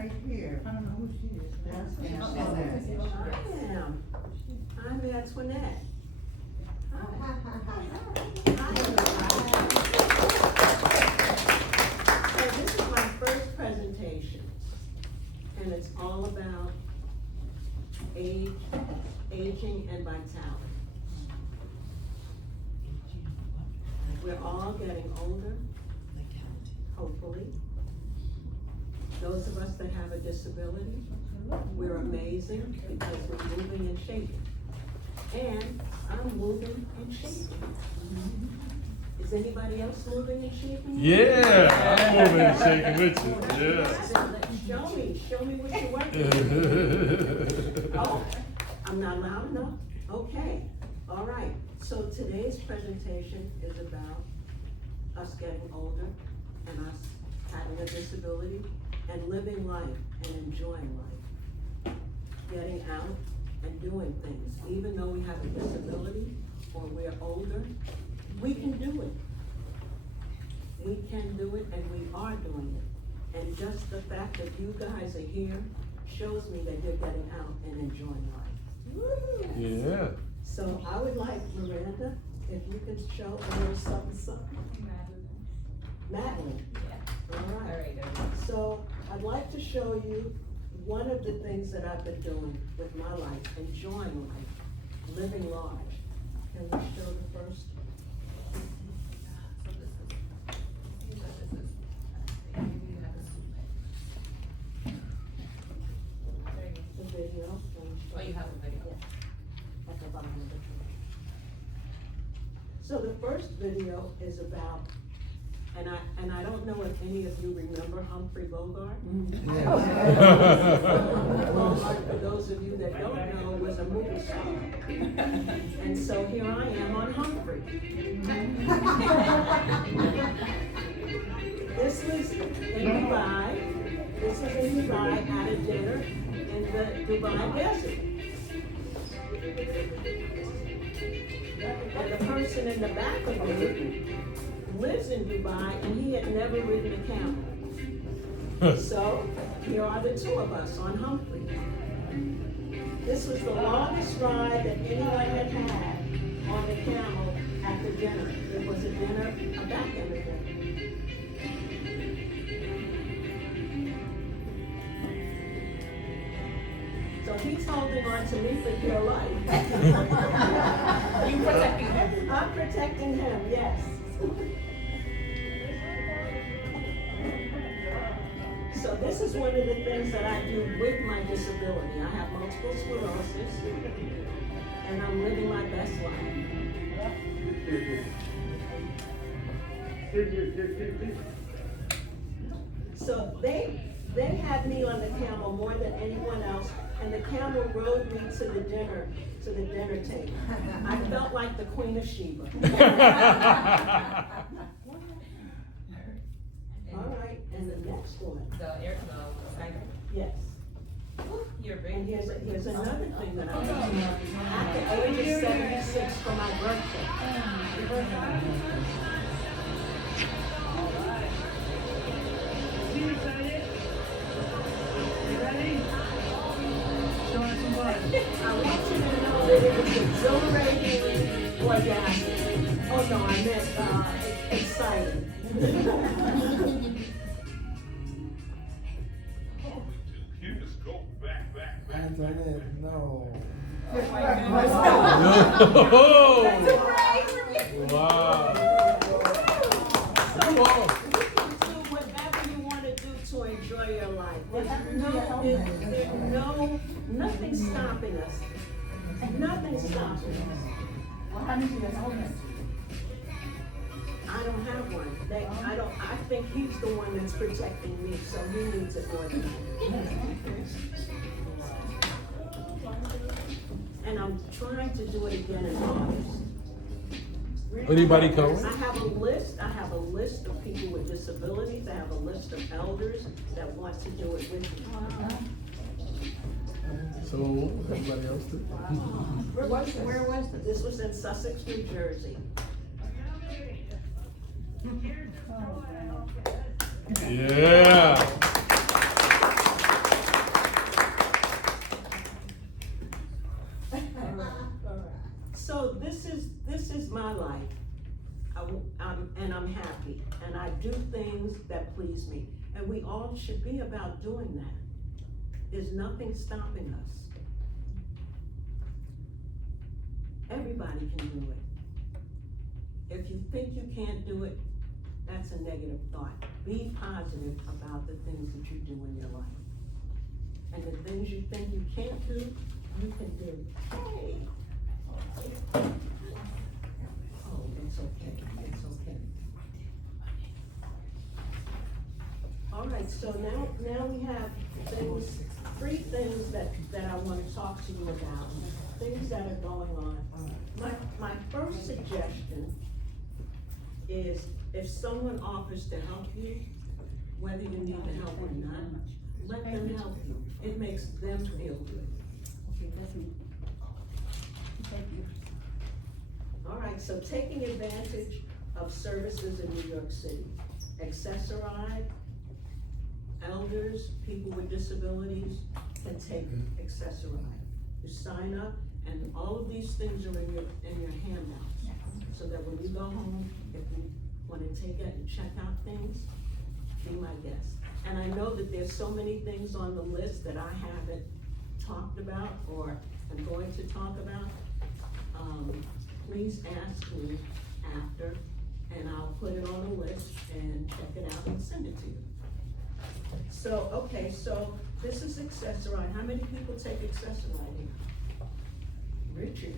right here. I don't know who she is. That's am. I'm Antoinette. So this is my first presentation, and it's all about aging and vitality. We're all getting older, hopefully. Those of us that have a disability, we're amazing because we're moving and shaking. And I'm moving and shaking. Is anybody else moving and shaking? Yeah, I'm moving and shaking with you. Yeah. Show me what you're working with. Oh, I'm not loud enough? Okay, all right. So today's presentation is about us getting older and us having a disability and living life and enjoying life. Getting out and doing things. Even though we have a disability or we're older, we can do it. We can do it and we are doing it. And just the fact that you guys are here shows me that you're getting out and enjoying life. Yeah. So I would like Miranda, if you could show a little something. Madeline. Yeah. All right. All right. So I'd like to show you one of the things that I've been doing with my life, enjoying life, living large. Can we show the first? The video. Oh, you have a video. Yeah. At the bottom of the page. So the first video is about, and I don't know if any of you remember Humphrey Bogart. Bogart, for those of you that don't know, was a movie star. And so here I am on Humphrey. This was in Dubai. This was in Dubai at a dinner in the Dubai desert. And the person in the back of me lives in Dubai, and he had never ridden a camel. So here are the two of us on Humphrey. This was the longest ride that anyone had had on the camel at the dinner. It was a dinner, a backgammon dinner. So he's holding on to me for dear life. You protecting him? I'm protecting him, yes. So this is one of the things that I do with my disability. I have multiple sclerosis, and I'm living my best life. So they had me on the camel more than anyone else, and the camel rode me to the dinner table. I felt like the Queen of Sheba. All right, and the next one. The tiger. Yes. You're very. And here's another thing that I did. At the age of 76 for my birthday. I want you to know that it was exhilarating, orgasmic. Oh no, I meant exciting. Antoinette, no. Wow. Do whatever you want to do to enjoy your life. There's nothing stopping us. Nothing stopping us. What happened to your helmet? I don't have one. I think he's the one that's protecting me, so he needs it more than I. And I'm trying to do it again in August. Anybody coming? I have a list of people with disabilities. I have a list of elders that want to do it with me. So, everybody else do? Where was this? This was in Sussex, New Jersey. Yeah. brings me. And we all should be about doing that. There's nothing stopping us. Everybody can do it. If you think you can't do it, that's a negative thought. Be positive about the things that you do in your life. And the things you think you can't do, you can do. Hey! Oh, it's okay, it's okay. All right, so now we have three things that I want to talk to you about, things that are going on. My first suggestion is if someone offers to help you, whether you need the help or not, let them help you. It makes them feel good. Okay, that's me. Thank you. All right, so taking advantage of services in New York City. Accessoride, elders, people with disabilities can take Accessoride. You sign up, and all of these things are in your handouts. So that when you go home, if you wanna take it and check out things, be my guest. And I know that there's so many things on the list that I haven't talked about or am going to talk about. Please ask me after, and I'll put it on the list and check it out and send it to you. So, okay, so this is Accessoride. How many people take Accessoride here? Richard.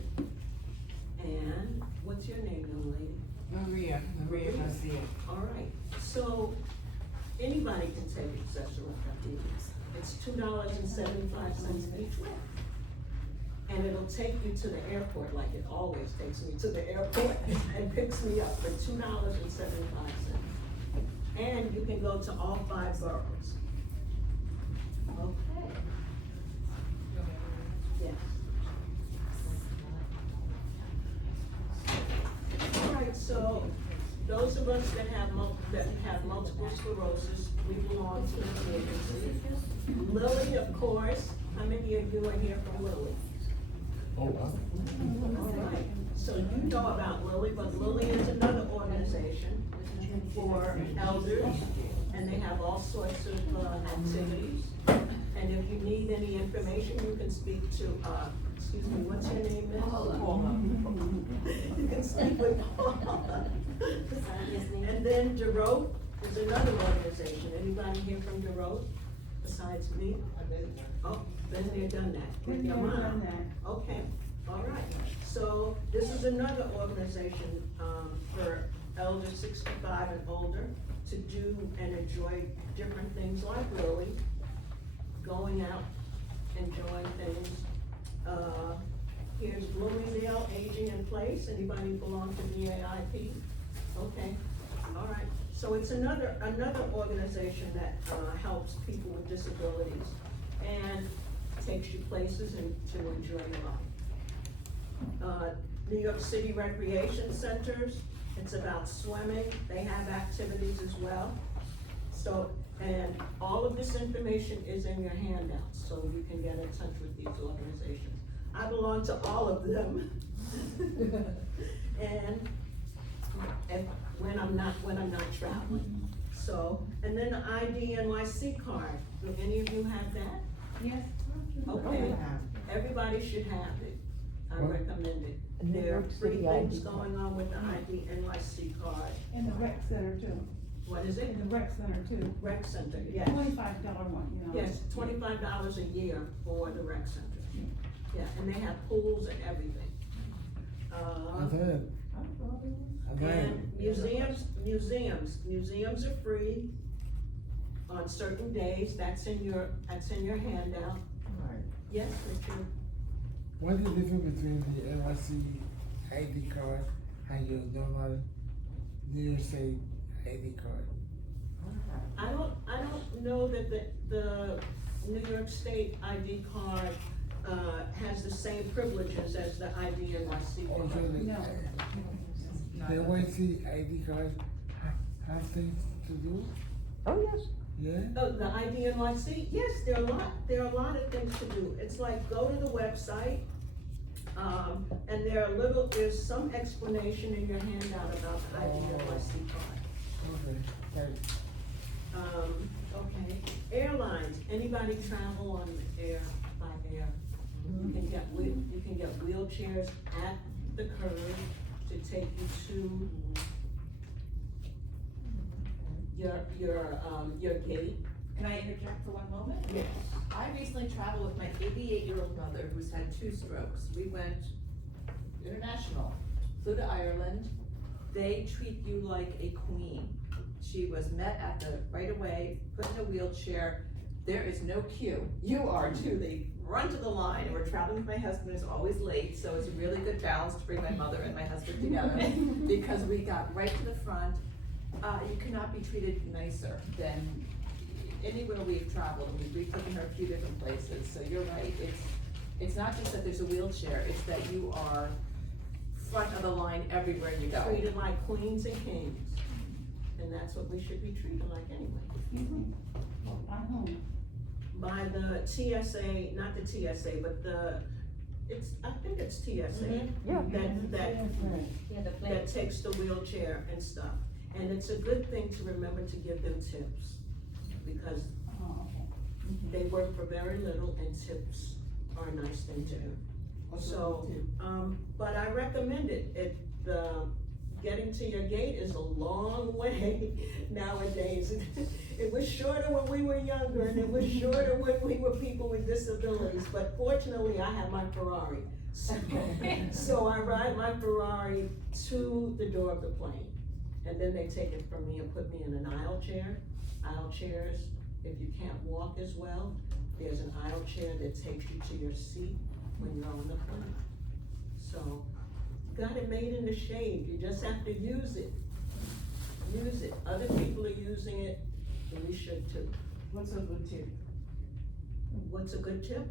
And what's your name, young lady? Maria Garcia. All right, so anybody can take Accessoride. It's $2.75 each way. And it'll take you to the airport, like it always takes me to the airport, and picks me up for $2.75. And you can go to all 5 boroughs. Okay. Yes. All right, so those of us that have multiple sclerosis, we belong to the agency. Lilly, of course, how many of you are here from Lilly? Oh, wow. All right, so you know about Lilly, but Lilly is another organization for elders, and they have all sorts of activities. And if you need any information, you can speak to, excuse me, what's your name, Miss? Paula. You can speak with Paula. And then DeRote is another organization. Anybody here from DeRote besides me? Oh, been there, done that. With your mom. Okay, all right. So this is another organization for elders 65 and older to do and enjoy different things like Lilly, going out, enjoying things. Here's Bloomingdale Aging in Place. Anybody belong to VAIP? Okay, all right. So it's another organization that helps people with disabilities and takes you places and to enjoy your life. New York City Recreation Centers, it's about swimming. They have activities as well. So, and all of this information is in your handouts, so you can get in touch with these organizations. I belong to all of them. and when I'm not traveling. So, and then the ID-NYC card. Do any of you have that? Yes. Okay, everybody should have it. I recommend it. New There are York free City things ID going on with the ID-NYC card. In the rec center too, What is it? in the rec center too, Rec center, yes. $25 one, you know. Yes, $25 a year for the rec center. Yeah, and they have pools and everything. And museums are free on certain days. That's in your handout. Yes, Richard? What is the difference between the NYC ID card and your normal New York State ID card? I don't know that the New York State ID card has the same privileges as the ID-NYC Also, card. the NYC ID card have things to do? Oh, yes. Yeah? Oh, the ID-NYC, yes, there are a lot of things to do. It's like go to the website, and there's some explanation in your handout about the ID-NYC card. Okay, thanks. Okay, airlines, anybody travel on air, by air? You can get wheelchairs at the curb to take you to your gate. Can I interject for one moment? Yes. I recently traveled with my 88-year-old mother who's had 2 strokes. We went international, flew to Ireland. They treat you like a queen. She was met at the right away, put in a wheelchair. There is no queue. You are too. They run to the line, and we're traveling with my husband who's always late, so it's a really good balance to bring my mother and my husband together because we got right to the front. You cannot be treated nicer than anywhere we've traveled, and we've taken her a few different places, so you're right, it's not just that there's a wheelchair, it's that you are front of the line everywhere you go. Treated like queens and kings, and that's what we should be treated like anyway. Excuse me? By whom? By the TSA, not the TSA, but I think it's TSA. Yeah. That takes the wheelchair and stuff. And it's a good thing to remember to give them tips, because Oh, okay. they work for very little and tips are a nice thing to do. So, but I recommend it. Getting to your gate is a long way nowadays. It was shorter when we were younger, and it was shorter when we were people with disabilities, but fortunately I have my Ferrari. So I ride my Ferrari to the door of the plane, and then they take it from me and put me in an aisle chair. Aisle chairs, if you can't walk as well, there's an aisle chair that takes you to your seat when you're on the plane. So, got it made in the shade, you just have to use it. Use it, other people are using it, and we should too. What's a good tip? What's a good tip?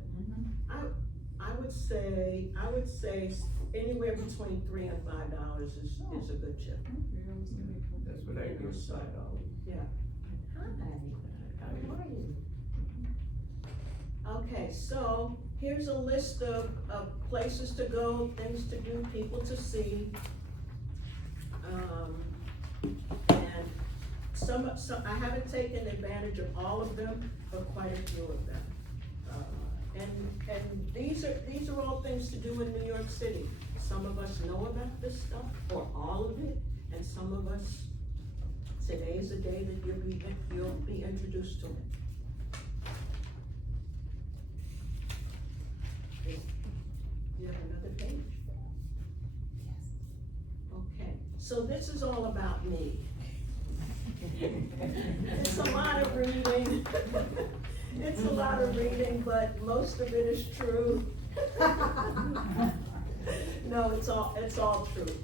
I would say anywhere between $3 and $5 is a good tip. That's what I You know, do. so, yeah. Hi, how are you? Okay, so here's a list of places to go, things to do, people to see. And some, I haven't taken advantage of all of them, but quite a few of them. And these are all things to do in New York City. Some of us know about this stuff, or all of it, and some of us, today's the day that you'll be introduced to it. You have another page? Yes. Okay, so this is all about me. It's a lot of reading. It's a lot of reading, but most of it is true. No, it's all true.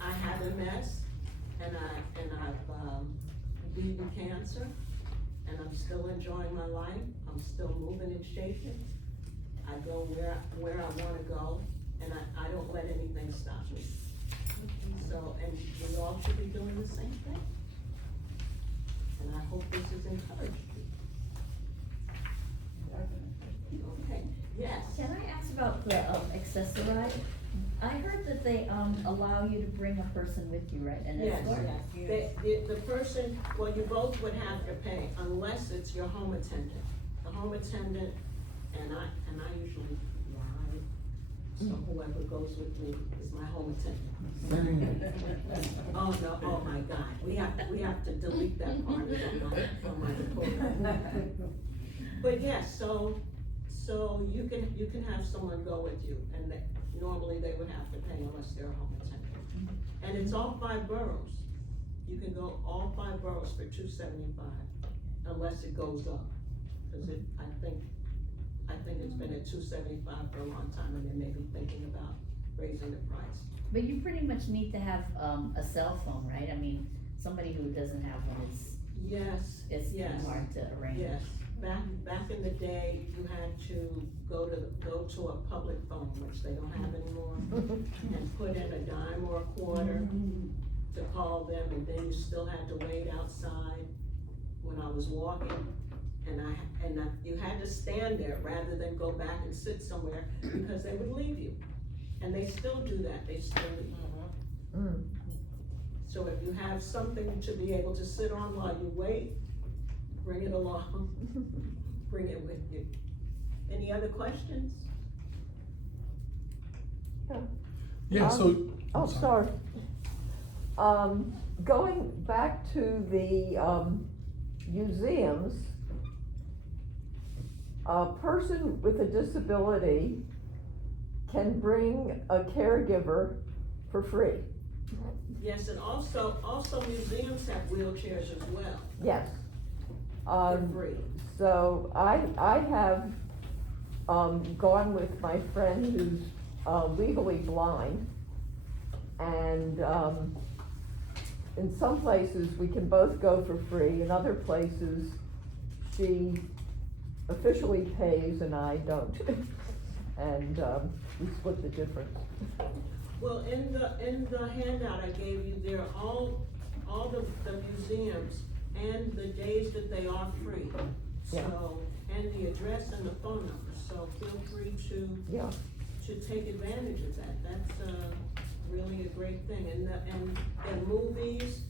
I had MS, and I've beaten cancer, and I'm still enjoying my life. I'm still moving and shaking. I go where I wanna go, and I don't let anything stop me. So, and we all should be doing the same thing. And I hope this has encouraged you. Okay, yes. Can I ask about the accessoride? I heard that they allow you to bring a person with you, right? An Yes. escort? The person, well, you both would have to pay unless it's your home attendant. The home attendant, and I usually ride, so whoever goes with me is my home attendant. Oh no, oh my God, we have to delete that part from my report. But yes, so you can have someone go with you, and normally they would have to pay unless they're a home attendant. And it's all 5 boroughs. You can go all 5 boroughs for $275, unless it goes up. Cause I think it's been at $275 for a long time, and they may be thinking about raising the price. But you pretty much need to have a cell phone, right? I mean, somebody who doesn't have one Yes, it's yes, hard to arrange. yes. Back in the day, you had to go to a public phone, which they don't have anymore, and put in a dime or a quarter to call them, and then you still had to wait outside when I was walking. And you had to stand there rather than go back and sit somewhere, because they would leave you. And they still do that, they still leave you. So if you have something to be able to sit on while you wait, bring it along, bring it with you. Any other questions? Yeah, so. Oh, sorry. Going back to the, museums, a person with a disability can bring a caregiver for free. Yes, and also museums have wheelchairs as well, Yes. for free. So I have, gone with my friend who's, legally blind. And, in some places, we can both go for free, in other places, she officially pays and I don't. And, we split the difference. Well, in the handout I gave you, there are all the museums and the days that they are free. Yeah. So, and the address and the phone number, so feel free Yeah. to take advantage of that. That's, really a great thing. And the movies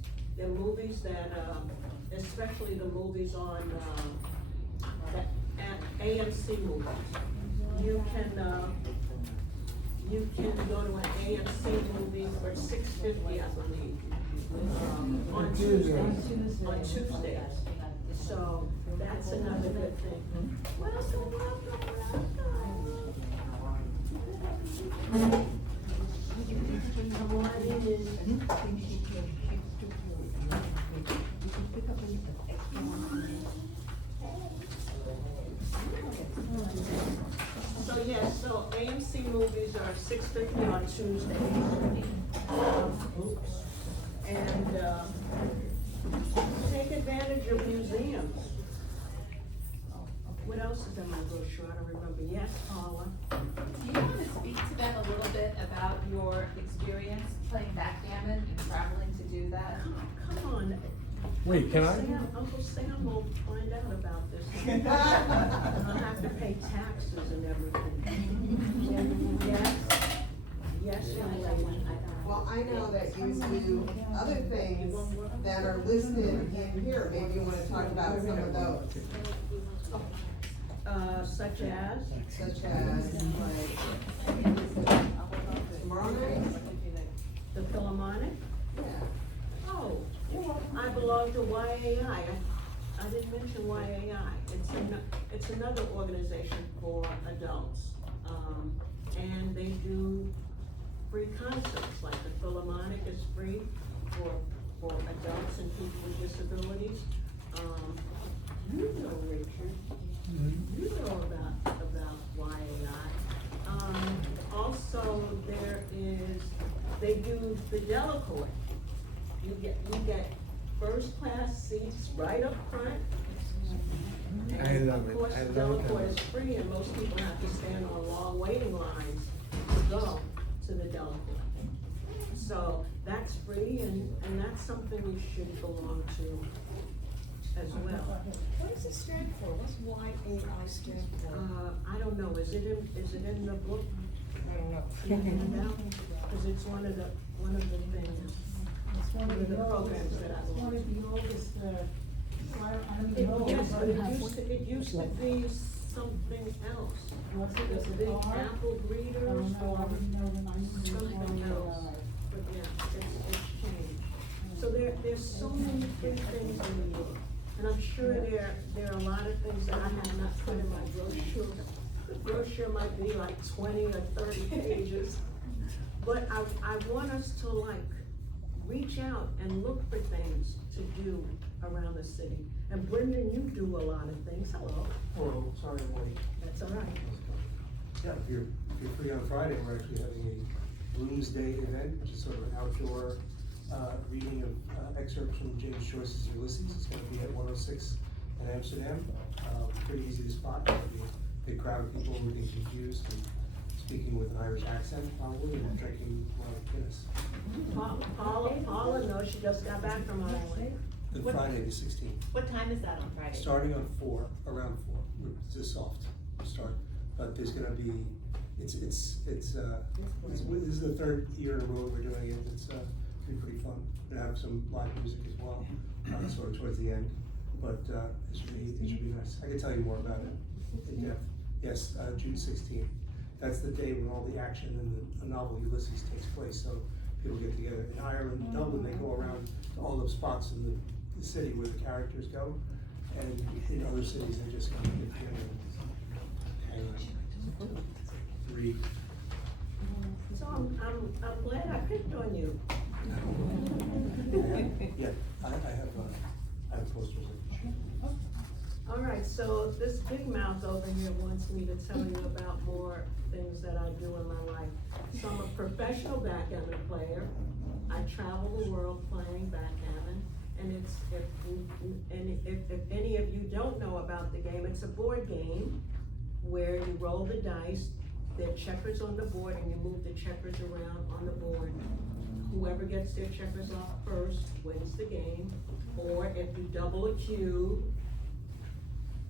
that, especially the movies on, at AMC movies. You can go to an AMC movie for $6.50, I believe, on Tuesdays. So that's another good thing. Welcome. Come on in. So yes, so AMC movies are $6.50 on Tuesdays. And, take advantage of museums. What else is in my brochure? I don't remember. Yes, Paula? Do you want to speak to them a little bit about your experience playing backgammon and traveling to do that? Come on. Wait, can I? Uncle Sam will find out about this. I'll have to pay taxes and everything. Yes? Yes, young lady. Well, I know that you do other things that are listed in here, maybe you wanna talk about some of those, Such as? such as like, tomorrow night? The Philharmonic? Yeah. Oh, I belong to YAI. I didn't mention YAI. It's another organization for adults. And they do free concerts, like the Philharmonic is free for adults and people with disabilities. You know, Richard, you know about YAI. Also, they do the Delacorte. You get first class seats right up front. I And love it. of course, I the love it. Delacorte is free, and most people have to stand on long waiting lines to go to the Delacorte. So that's free, and that's something you should belong to as well. What does it stand for? What's YAI stand for? I don't know, is it in the book? I don't know. In the handout? Cause it's one of the things, It's one of the programs that I It's one belong of the oldest, Yes, but it used to be something else. Was it, The was it big R? apple I breeders don't know, I or didn't know them, I knew it was something else. YAI. But yeah, it's changed. So there's so many free things in the book. And I'm sure there are a lot of things that I have not put in my brochure. The brochure might be like 20 or 30 pages. But I want us to like reach out and look for things to do around the city. And Brendan, you do a lot of things. Hello. Hello, sorry I'm late. That's all right. Yeah, if you're free on Friday, we're actually having a Blooms Day event, which is sort of an outdoor, reading of excerpts from James Joyce's Ulysses. It's gonna be at 106 in Amsterdam. Pretty easy to spot. There'll be a big crowd of people who are getting confused and speaking with an Irish accent probably, and drinking Guinness. Paula knows, she just got back from Ireland. Then Friday the 16th. What time is that on Friday? Starting on 4, around 4, it's a soft start, but there's gonna be, this is the third year in a row we're doing it, it's, be pretty fun. We're gonna have some live music as well, sort of towards the end, but, it should be nice. I can tell you more about it in depth. Yes, June 16th. That's the day when all the action in the novel Ulysses takes place, so people get together. In Ireland, in Dublin, they go around to all the spots in the city where the characters go, and in other cities, they just kind of get together and read. So I'm glad I picked on you. Yeah, I have posters I can show. All right, so this big mouth over here wants me to tell you about more things that I do in my life. So I'm a professional backgammon player. I travel the world playing backgammon, and if any of you don't know about the game, it's a board game where you roll the dice. There are checkers on the board, and you move the checkers around on the board. Whoever gets their checkers off first wins the game. Or if you double a cube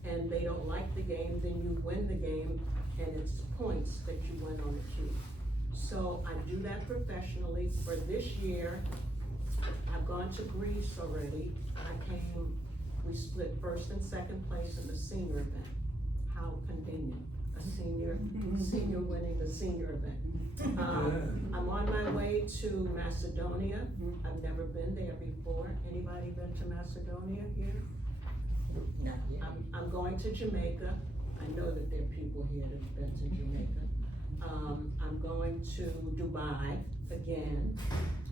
and they don't like the game, then you win the game, and it's points that you win on the cube. So I do that professionally. For this year, I've gone to Greece already. We split first and second place in the senior event. How convenient. A senior winning the senior event. I'm on my way to Macedonia. I've never been there before. Anybody been to Macedonia here? Not yet. I'm going to Jamaica. I know that there are people here that've been to Jamaica. I'm going to Dubai again,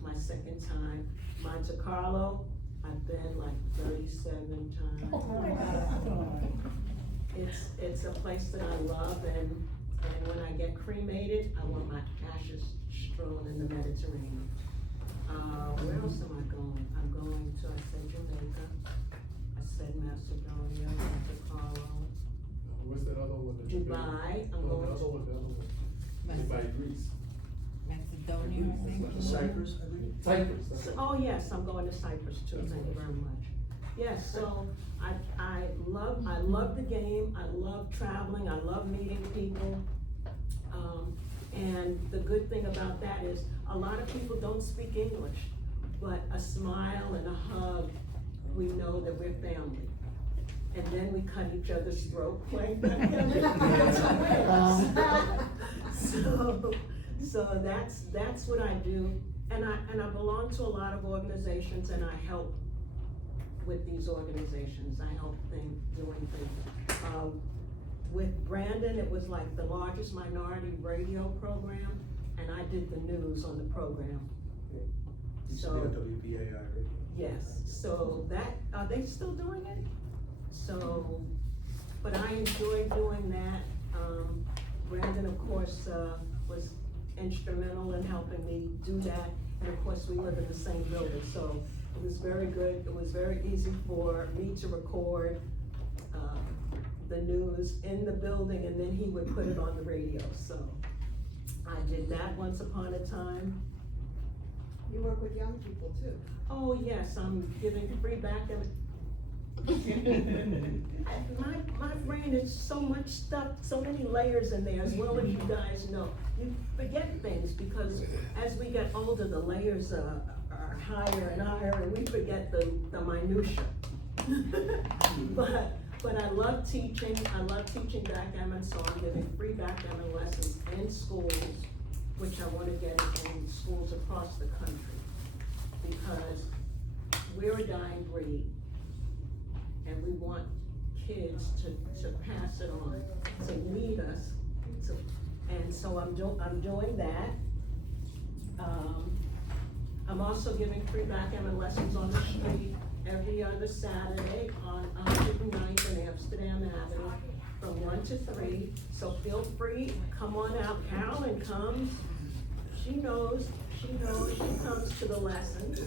my second time. Monte Carlo, I've been like 37 times. Oh my God. It's a place that I love, and when I get cremated, I want my ashes strewn in the Mediterranean. Where else am I going? I'm going to, I said Jamaica, I said Macedonia, Monte Carlo, What's that other one? that you been- Dubai, I'm No, going the other one, the other one. By Greece. Macedonia, I think. Cyprus, I think? Cyprus. that's it. Oh, yes, I'm going to Cyprus too, thank you very much. Yes, so I love the game, I love traveling, I love meeting people. And the good thing about that is, a lot of people don't speak English, but a smile and a hug, we know that we're family. And then we cut each other's throat playing backgammon. So that's what I do. And I belong to a lot of organizations, and I help with these organizations. I help them doing things. With Brandon, it was like the largest minority radio program, and I did the news on the program. Used to So, be on WBAI radio. yes, so that, are they still doing it? So, but I enjoy doing that. Brandon, of course, was instrumental in helping me do that. And of course, we live in the same building, so it was very good. It was very easy for me to record the news in the building, and then he would put it on the radio. So I did that once upon a time. You work with young people too. Oh, yes, I'm giving free backgammon. My brain is so much stuff, so many layers in there, as well as you guys know. You forget things, because as we get older, the layers are higher and higher, and we forget the minutia. But I love teaching backgammon, so I'm giving free backgammon lessons in schools, which I wanna get in schools across the country, because we're a dying breed. And we want kids to pass it on, to lead us, and so I'm doing that. I'm also giving free backgammon lessons on the street every other Saturday on 109th and Amsterdam Avenue from 1 to 3. So feel free, come on out. Carolyn comes, she knows, she comes to the lessons.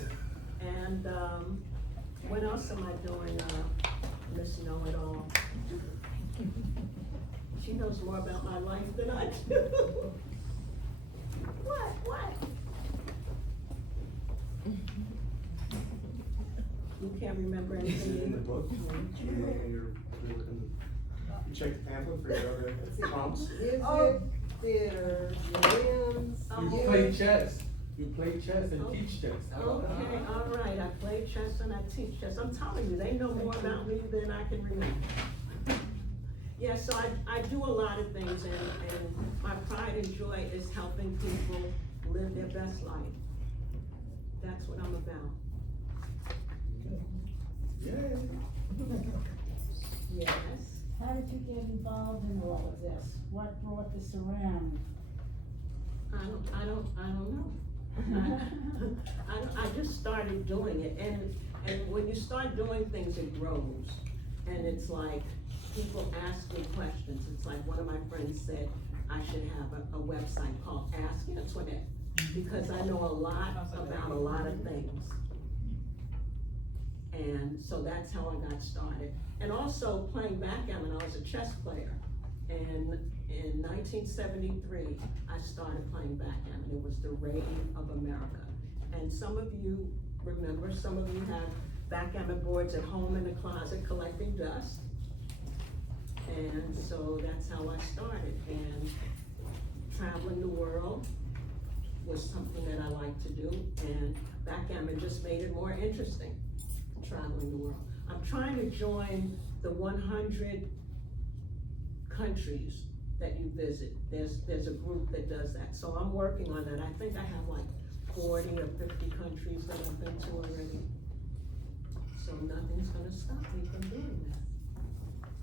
And what else am I doing, Miss Know-It-All? She knows more about my life than I do. What? You can't remember Is it anything? in the book? You check the pamphlet for your other prompts? Music, theater, museums. You play chess. You play chess and teach chess. How about that? Okay, all right, I play chess and I teach chess. I'm telling you, they know more about me than I can remember. Yeah, so I do a lot of things, and my pride and joy is helping people live their best life. That's what I'm about. Yes. How did you get involved in all of this? What brought this around? I don't know. I just started doing it, and when you start doing things, it grows. And it's like, people ask me questions. It's like one of my friends said, I should have a website called Ask Antoinette, because I know a lot about a lot of things. And so that's how I got started. And also playing backgammon, I was a chess player. And in 1973, I started playing backgammon. It was the rave of America. And some of you remember, some of you have backgammon boards at home in the closet collecting dust. And so that's how I started. And traveling the world was something that I like to do. And backgammon just made it more interesting, traveling the world. I'm trying to join the 100 countries that you visit. There's a group that does that. So I'm working on that. I think I have like 40 or 50 countries that I've been to already. So nothing's gonna stop me from doing that.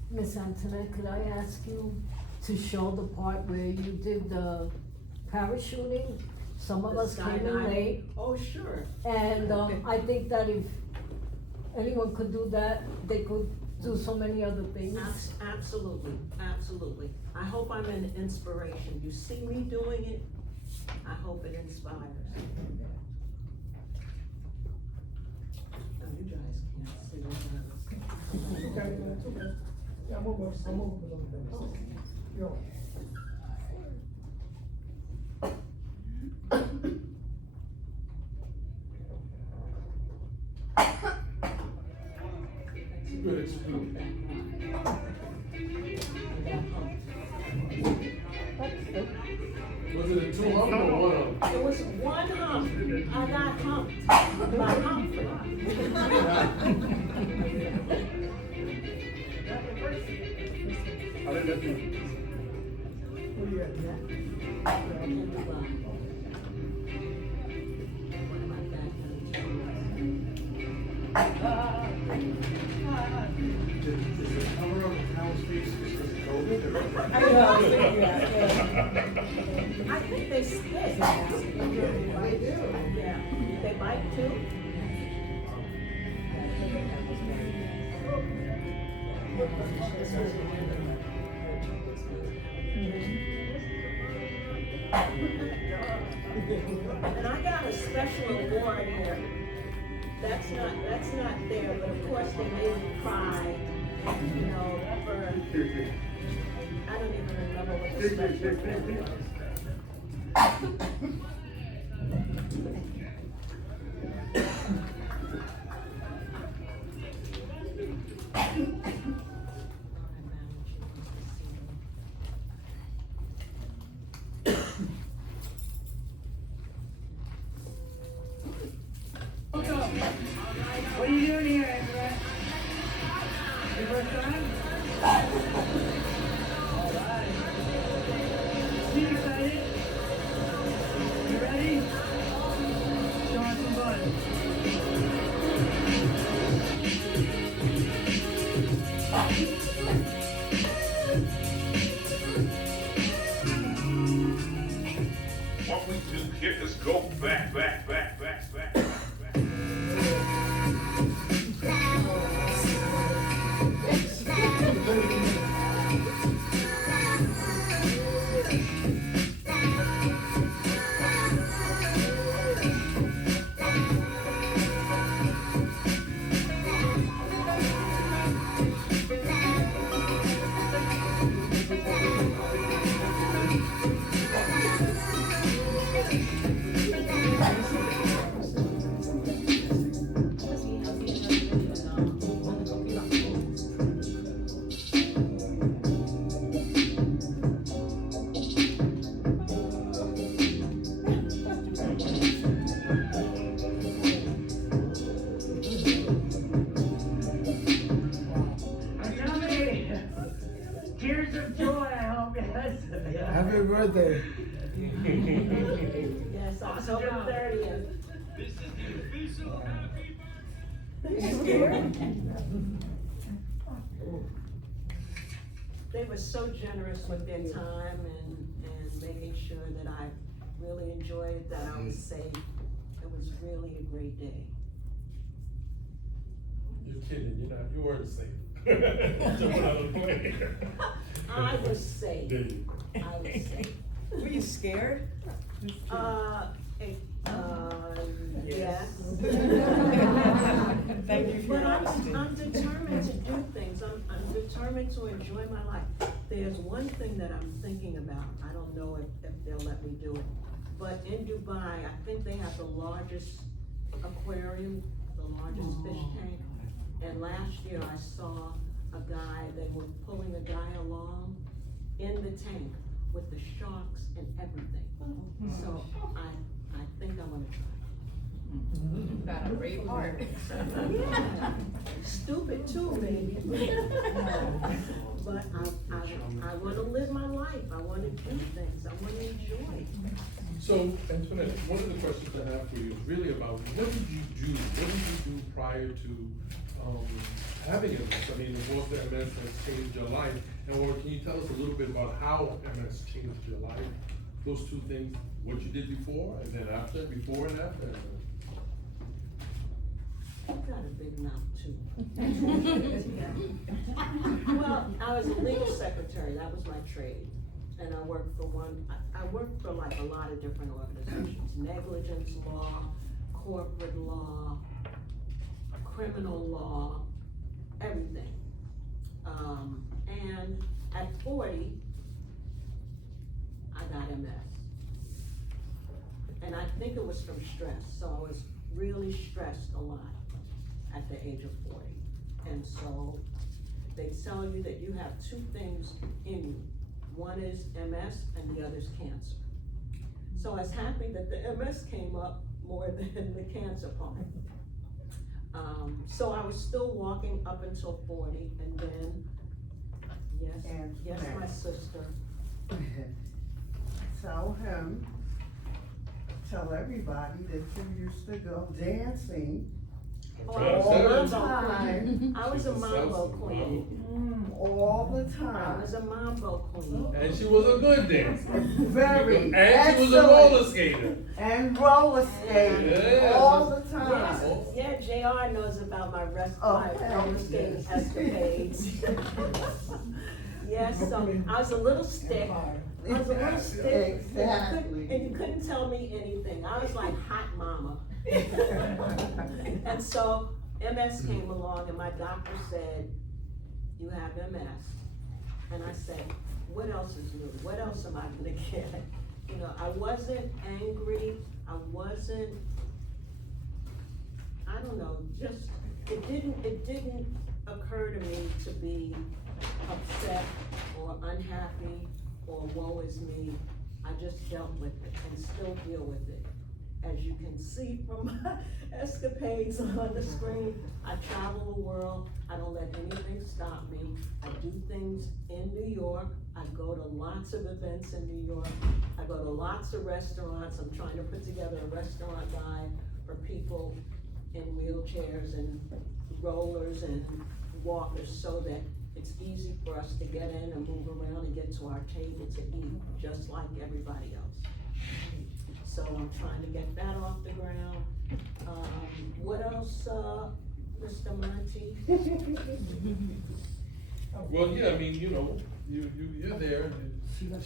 Miss Antoinette, could I ask you to show the part where you did the parachuting? Some of The us came in skydiving? late, Oh, sure. and I think that if anyone could do that, they could do so many other things. Absolutely, absolutely. I hope I'm an inspiration. You see me doing it, I hope it inspires. Oh, you guys can't see what I was. Yeah, I'm over the Yo. Good, good. Was it a two hump or one hump? It was one hump. I got humped by Humphrey. I didn't let you. Where you at, man? In Dubai. One of my Is the cover on the town's face just because of COVID? I know, I think they spit. They do. Yeah, they bite too. And I got a special award here. That's not there, but of course they made me cry, you know, for, I don't even remember what the special award was. What are you doing here, Antoinette? Your first time? Alright. You excited? You ready? Show us some fun. What we do here is go back, back, back, back, back, back, back. Happy birthday. Yes, October 30th. This is the official happy They were so generous with their time and making sure that I really enjoyed, that I was safe. It was really a great day. You're kidding, you weren't safe. Jumping out of the plane. I was safe. Did you? I was safe. Were you scared? Yes. Thank you for But your honesty. I'm determined to do things. I'm determined to enjoy my life. There's one thing that I'm thinking about. I don't know if they'll let me do it. But in Dubai, I think they have the largest aquarium, the largest fish tank. And last year I saw a guy, they were pulling a guy along in the tank with the sharks and everything. So I think I wanna try. Got a great heart. Stupid too, maybe. But I wanna live my life. I wanna do things. I wanna enjoy. So, Antoinette, one of the questions I have for you is really about what did you do? What did you do prior to having MS? I mean, of course, the MS has changed your life. And or can you tell us a little bit about how MS changed your life? Those two things, what you did before and then after, before and after. You've got a big mouth too. Well, I was a legal secretary. That was my trade. And I worked for I worked for like a lot of different organizations, negligence law, corporate law, criminal law, everything. And at 40, I got MS. And I think it was from stress, so I was really stressed a lot at the age of 40. And so they tell you that you have two things in you. One is MS and the other is cancer. So I was happy that the MS came up more than the cancer part. So I was still walking up until 40, and then, yes, my sister. Tell everybody that you used to go dancing Oh, I was a all the mambo time. queen. I was a mambo queen. All the I time. was a mambo queen. And she was a good dancer. Very And she was a roller skater. And roller skating Yeah. all the time. Yes, yeah, JR knows about my roller skating escapades. Yes, so I was a little stick. I was a little stick. Exactly. And you couldn't tell me anything. I was like hot mama. And so MS came along and my doctor said, you have MS. And I said, what else is new? What else am I gonna get? You know, I wasn't angry. I wasn't, I don't know, just, it didn't occur to me to be upset or unhappy or woe is me. I just dealt with it and still deal with it. As you can see from my escapades on the screen, I travel the world. I don't let anything stop me. I do things in New York. I go to lots of events in New York. I go to lots of restaurants. I'm trying to put together a restaurant guide for people in wheelchairs and rollers and walkers so that it's easy for us to get in and move around and get to our table to eat, just like everybody else. So I'm trying to get that off the ground. What else, Mr. Monty? Well, yeah, I mean, you know, you're there. She's not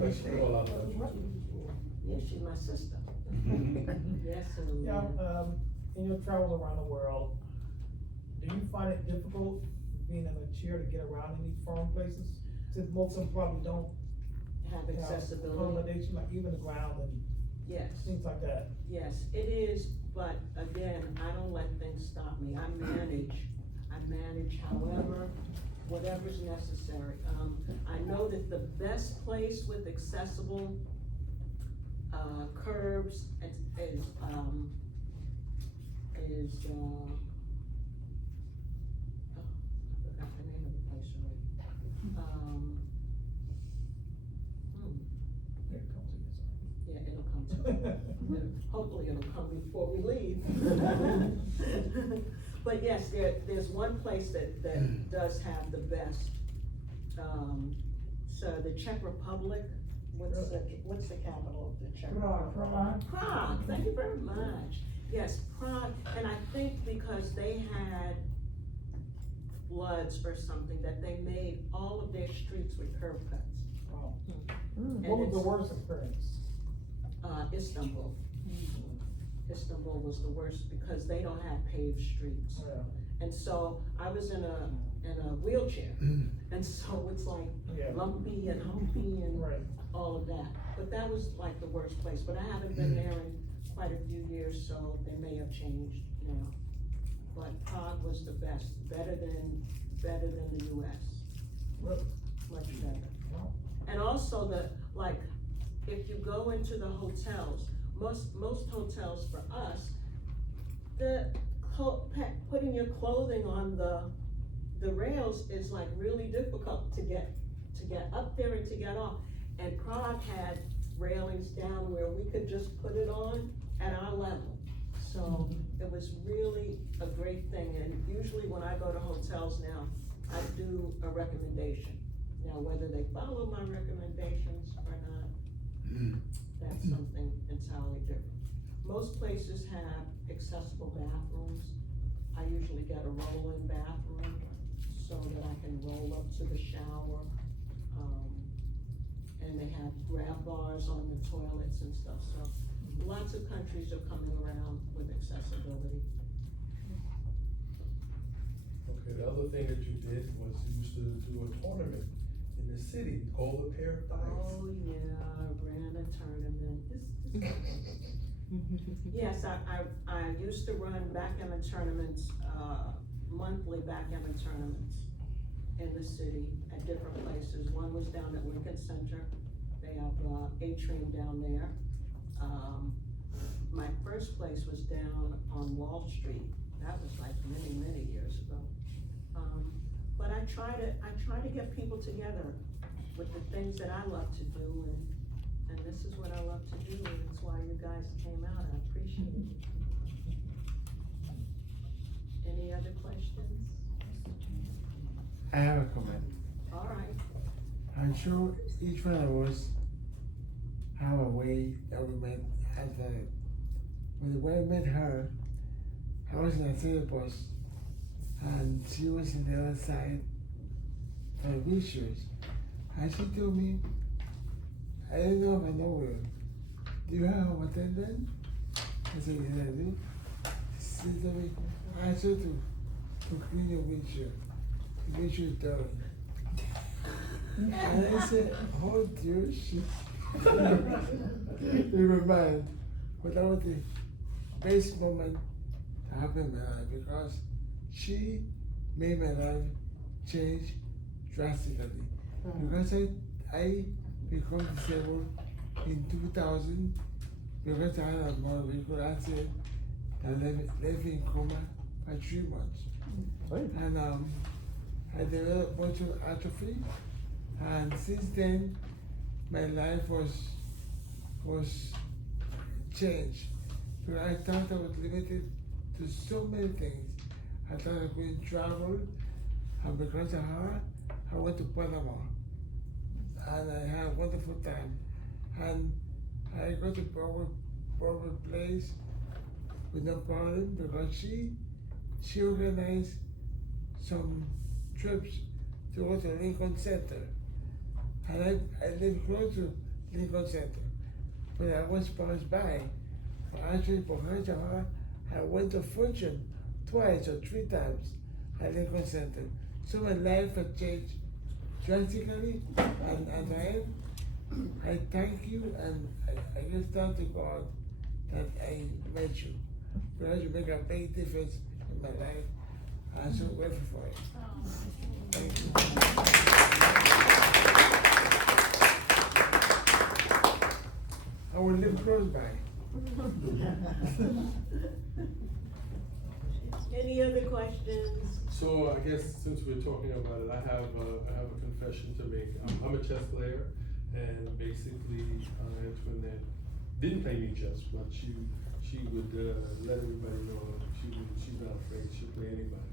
like she know a lot about you. Yeah, she's my sister. Yes, and Yeah, in your travels around the world, do you find it difficult being in a chair to get around in these foreign places? Since most of them probably don't have accessibility. Accommodation, like even the ground and Yes. things like that. Yes, it is, but again, I don't let things stop me. I manage however, whatever's necessary. I know that the best place with accessible, curbs is oh, I forgot the name of the place already. Hopefully it'll come before we leave. But yes, there's one place that does have the best, so the Czech Republic, what's the capital of the Czech Republic? Prague, thank you very much. Yes, Prague, and I think because they had floods or something, that they made all of their streets with curb cuts. Wow. And What was the it's- worst experience? Istanbul. Istanbul was the worst because they don't have paved streets. Yeah. And so I was in a wheelchair, and so it's like Yeah. lumpy and humpy and Right. all of that. But that was like the worst place, but I haven't been there in quite a few years, so they may have changed now. But Prague was the best, better than the US, Really? much better. Wow. And also if you go into the hotels, most hotels for us, putting your clothing on the rails is like really difficult to get up there and to get off. And Prague had railings down where we could just put it on at our level. So it was really a great thing, and usually when I go to hotels now, I do a recommendation. Now, whether they follow my recommendations or not, that's something entirely different. Most places have accessible bathrooms. I usually get a roll-in bathroom so that I can roll up to the shower. And they have grab bars on the toilets and stuff, so lots of countries are coming around with accessibility. Okay, the other thing that you did was you used to do a tournament in the city called the Pair of Thighs. Oh, yeah, I ran a tournament. Yes, I used to run backgammon tournaments, monthly backgammon tournaments in the city at different places. One was down at Lincoln Center. They have atrium down there. My first place was down on Wall Street. That was like many, many years ago. But I try to get people together with the things that I love to do, and this is what I love to do, and it's why you guys came out. I appreciate it. Any other questions? I have a comment. All right. I'm sure each one of us have a way that we met at when the way I met her, I was in a city bus and she was in the other side for the wheelchairs. And she told me, I didn't know if I know her. Do you have a attendant? I said, yes, I do. She told me, I asked her to clean your wheelchair. The wheelchair is dirty. And I said, oh dear shit. Never mind. But that was the best moment that happened in my life because she made my life change drastically. Because I became disabled in 2000 because I had a motor vehicle accident and left in coma for 3 months. And I developed motor atrophy, and since then my life was changed. Because I thought I was limited to so many things. I thought I couldn't travel, and because of her, I went to Panama, and I had a wonderful time. And I got to Broadway Place with no problem because she organized some trips to go to Lincoln Center. And I live close to Lincoln Center, but I was passed by. But actually, because of her, I went to function twice or 3 times at Lincoln Center. So my life had changed drastically, and I thank you, and I just thank to God that I met you. Because you make a big difference in my life. I'm so grateful for it. Thank you. I will live close by. Any other questions? So I guess since we're talking about it, I have a confession to make. I'm a chess player, and basically, Antoinette, didn't play me chess, but she would let everybody know she's not afraid, she'll play anybody.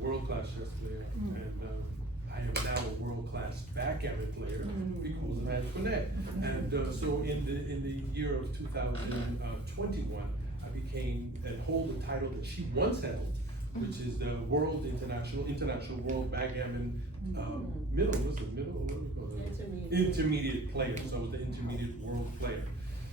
World-class chess player, and I am now a world-class backgammon player because of Antoinette. And so in the year of 2021, I became and hold the title that she once held, which is the International World Backgammon middle, what do we call it? Intermediate player. So I was the intermediate world player.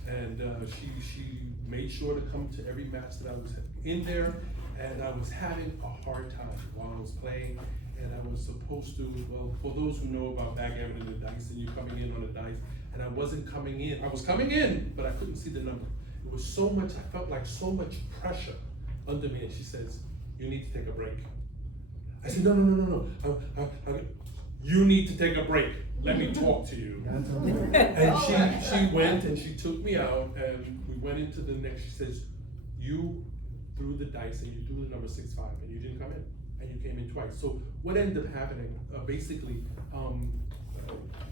And she made sure to come to every match that I was in there, and I was having a hard time while I was playing. And I was supposed to, well, for those who know about backgammon and the dice, and you're coming in on the dice, and I wasn't coming in. I was coming in, but I couldn't see the number. It was so much, I felt like so much pressure under me, and she says, you need to take a break. I said, no. You need to take a break. Let me talk to you. And she went and she took me out, and we went into the next. She says, you threw the dice and you threw the number 6-5, and you didn't come in, and you came in twice. So what ended up happening? Basically,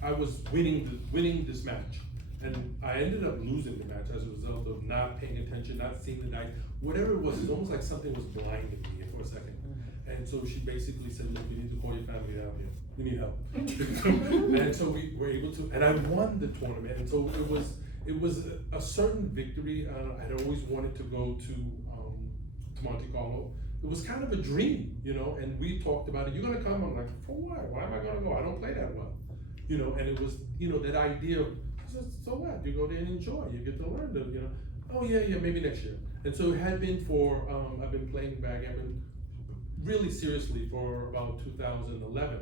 I was winning this match, and I ended up losing the match as a result of not paying attention, not seeing the dice, whatever it was. It's almost like something was blinding me for a second. And so she basically said, look, you need to call your family out here. We need help. And so we were able to, and I won the tournament. And so it was a certain victory. I'd always wanted to go to Monte Carlo. It was kind of a dream, you know, and we talked about it. You're gonna come? I'm like, for what? Why am I gonna go? I don't play that well. You know, and it was, you know, that idea of, so what? You go there and enjoy. You get to learn them, you know. Oh yeah, maybe next year. And so it had been for, I've been playing backgammon really seriously for about 2011.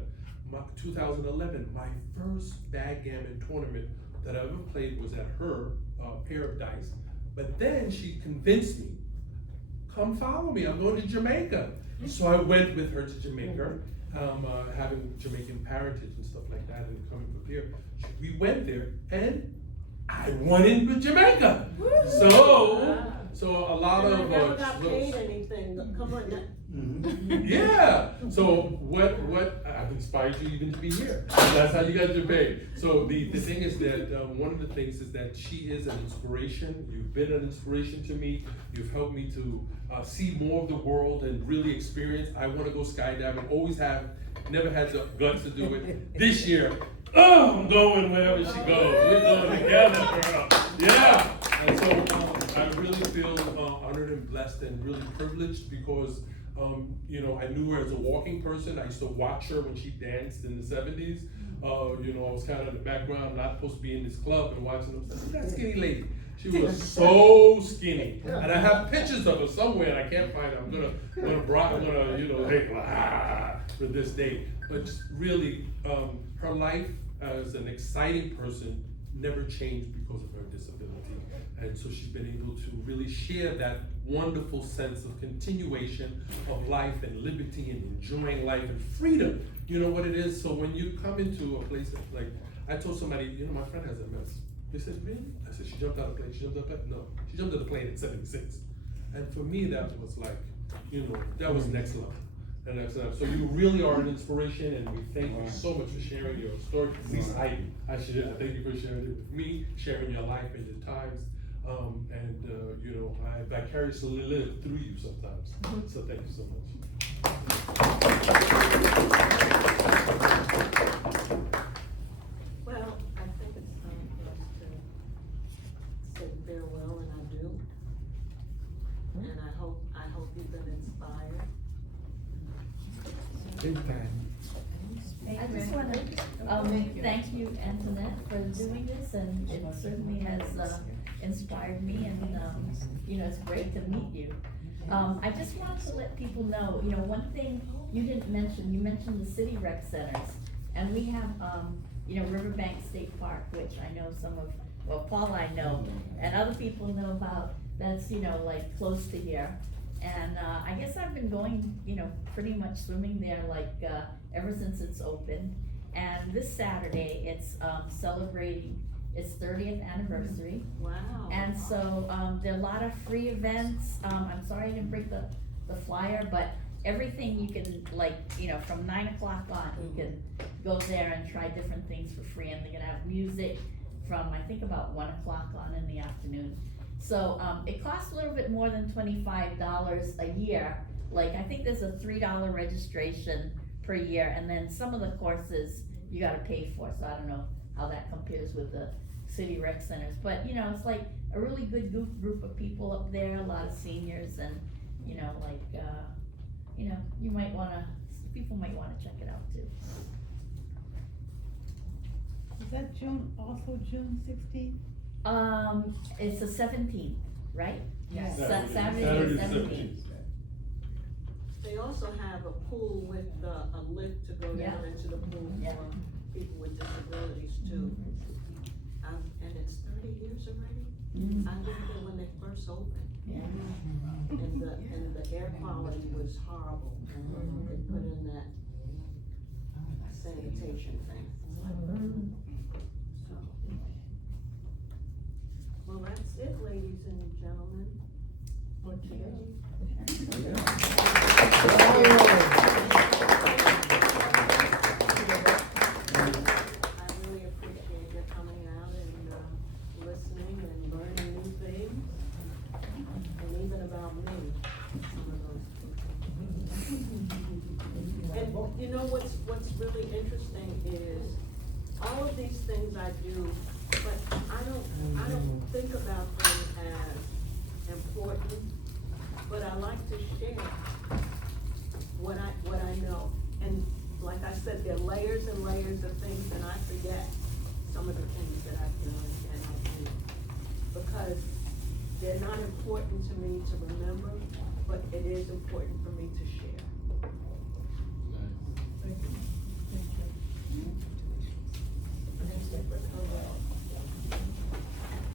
2011, my first backgammon tournament that I ever played was at her pair of dice. But then she convinced me, come follow me, I'm going to Jamaica. So I went with her to Jamaica, having Jamaican parentage and stuff like that, and coming prepared. We went there, and I won in Jamaica. So a lot of never got paid anything. Come on now. Yeah. So what I've inspired you even to be here. That's how you got your pay. So the thing is that one of the things is that she is an inspiration. You've been an inspiration to me. You've helped me to see more of the world and really experience. I want to go skydiving. Always have. Never had the guts to do it. This year, I'm going wherever she goes. We're going together, girl. Yeah. And so I really feel honored and blessed and really privileged because. You know, I knew her as a walking person. I used to watch her when she danced in the 70s. You know, I was kind of in the background, not supposed to be in this club and watching them. Look at that skinny lady. She was so skinny. And I have pictures of her somewhere and I can't find her. I'm gonna, you know, hey, for this day. But really, her life as an exciting person never changed because of her disability. And so she's been able to really share that wonderful sense of continuation of life and liberty and enjoying life and freedom. You know what it is? So when you come into a place that's like, I told somebody, you know, my friend has MS. They said, really? I said, she jumped out of the plane. She jumped out of the plane? No, she jumped out of the plane at 76. And for me, that was like, you know, that was next level. And that's so you really are an inspiration, and we thank you so much for sharing your story. At least I thank you for sharing it with me, sharing your life and your times. You know, I vicariously live through you sometimes. So thank you so much. Well, I think it's time for us to say farewell, and I do. And I hope you've been inspired. Big time. I just want to thank you, Antoinette, for doing this, and it certainly has inspired me, and you know, it's great to meet you. I just want to let people know, you know, one thing you didn't mention, you mentioned the city rec centers, and we have, you know, Riverbank State Park, which I know some of, well, Paul I know, and other people know about, that's, you know, like close to here. And I guess I've been going, you know, pretty much swimming there like ever since it's opened. And this Saturday, it's celebrating its 30th anniversary. Wow. And so there are a lot of free events. I'm sorry I didn't bring the flyer, but everything you can, like, you know, from 9 o'clock on, you can go there and try different things for free. And they're gonna have music, from, I think, about 1 o'clock on in the afternoon. So, it costs a little bit more than $25 a year. Like, I think there's a $3 registration per year, and then some of the courses you gotta pay for, so I don't know how that compares with the city rec centers. But, you know, it's like a really good group of people up there, a lot of seniors, and, you know, like, you know, people might wanna check it out too. Is that also June 16th? It's the 17th, right? Yes. Saturday Saturday the 17th. They also have a pool with a lift to go down into the pool Yeah. for people with disabilities too. And it's 30 years already? Mhm. I lived there when they first opened. Yeah. And the air quality was horrible. They put in that sanitation thing. So. Well, that's it, ladies and gentlemen, for today. I really appreciate your coming out and listening and learning new things, and even about me, some of those things. And you know what's really interesting is all of these things I do, but I don't think about them as important, but I like to share what I know. And like I said, there are layers and layers of things, and I forget some of the things that I've done and I do, because they're not important to me to remember, but it is important for me to share. Nice. Thank you.